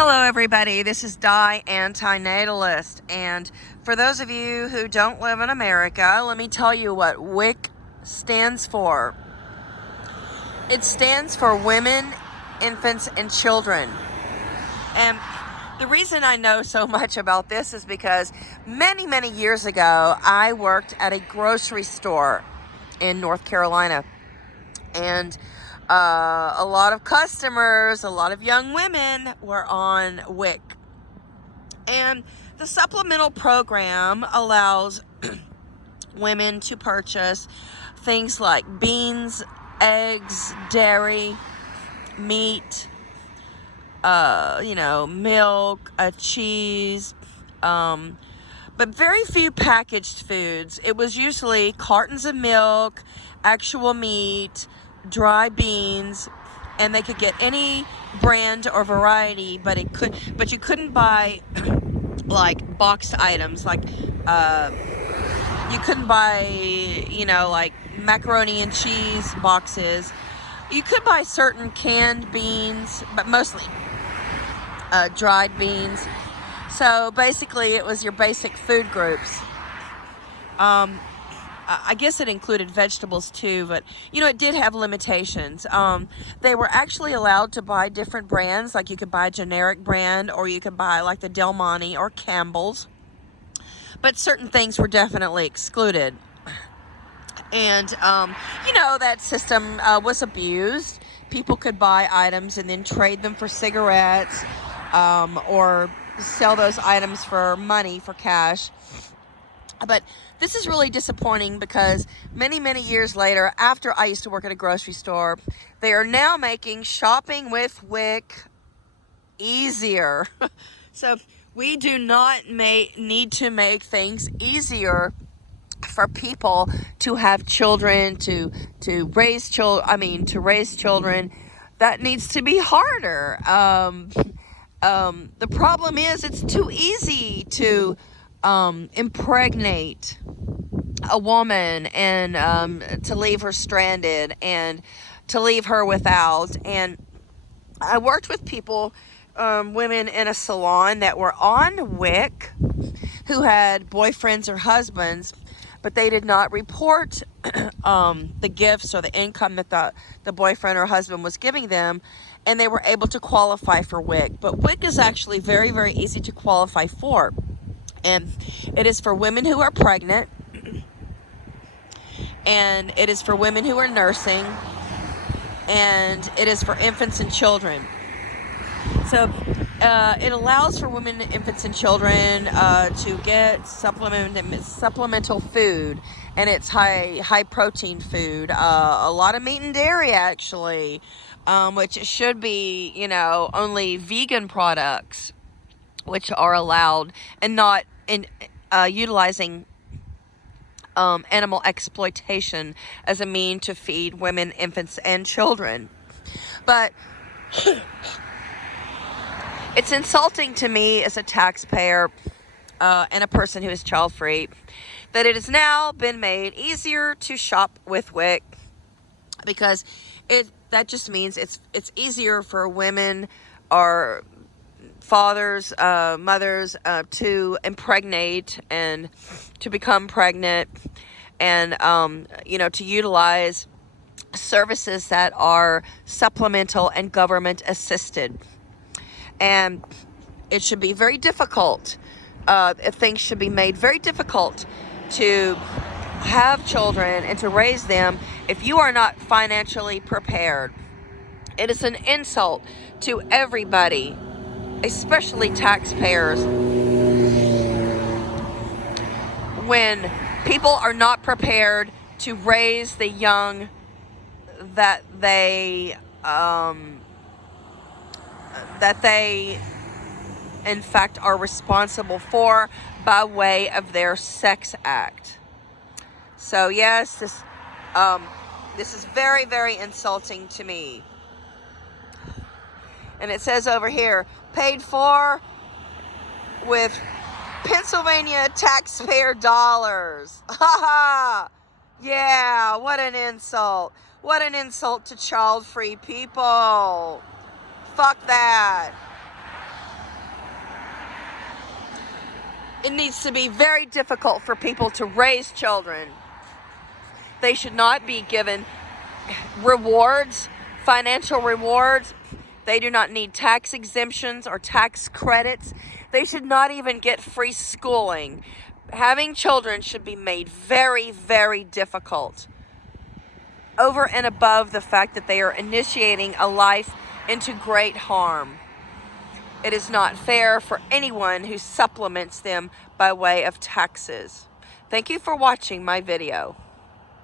Hello everybody, this is Di Antinatalist, and for those of you who don't live in America, let me tell you what WIC stands for. It stands for Women, Infants, and Children. And the reason I know so much about this is because many years ago, I worked at a grocery store in North Carolina, and a lot of customers, a lot of young women were on WIC. And the supplemental program allows women to purchase things like beans, eggs, dairy, meat, milk, cheese, but very few packaged foods. It was usually cartons of milk, actual meat, dry beans, and they could get any brand or variety, but you couldn't buy like boxed items, like you couldn't buy, like macaroni and cheese boxes. You could buy certain canned beans, but mostly dried beans. So basically it was your basic food groups. I guess it included vegetables too, but it did have limitations. They were actually allowed to buy different brands, like you could buy a generic brand, or you could buy like the Del Monte or Campbell's, but certain things were definitely excluded. And that system was abused. People could buy items and then trade them for cigarettes, or sell those items for money, for cash. But this is really disappointing because many years later, after I used to work at a grocery store, they are now making shopping with WIC easier. So we do not need to make things easier for people to have children, to raise children. That needs to be harder. The problem is it's too easy to impregnate a woman and to leave her stranded and to leave her without. And I worked with people, women in a salon that were on WIC who had boyfriends or husbands, but they did not report the gifts or the income that the boyfriend or husband was giving them, and they were able to qualify for WIC. But WIC is actually very easy to qualify for. And it is for women who are pregnant, and it is for women who are nursing, and it is for infants and children. So it allows for women, infants, and children to get supplemental food, and it's high protein food. A lot of meat and dairy, actually, which should be only vegan products, which are allowed, and not in utilizing animal exploitation as a mean to feed women, infants, and children. But it's insulting to me as a taxpayer and a person who is child-free that it has now been made easier to shop with WIC, because that just means it's easier for women or fathers, mothers, to impregnate and to become pregnant, and to utilize services that are supplemental and government assisted. And it should be very difficult, things should be made very difficult to have children and to raise them if you are not financially prepared. It is an insult to everybody, especially taxpayers, when people are not prepared to raise the young that they in fact are responsible for by way of their sex act. So yes, this is very insulting to me. And it says over here, paid for with Pennsylvania taxpayer dollars. Ha ha! Yeah, what an insult. What an insult to child-free people. Fuck that. It needs to be very difficult for people to raise children. They should not be given rewards, financial rewards. They do not need tax exemptions or tax credits. They should not even get free schooling. Having children should be made very, very difficult, over and above the fact that they are initiating a life into great harm. It is not fair for anyone who supplements them by way of taxes. Thank you for watching my video.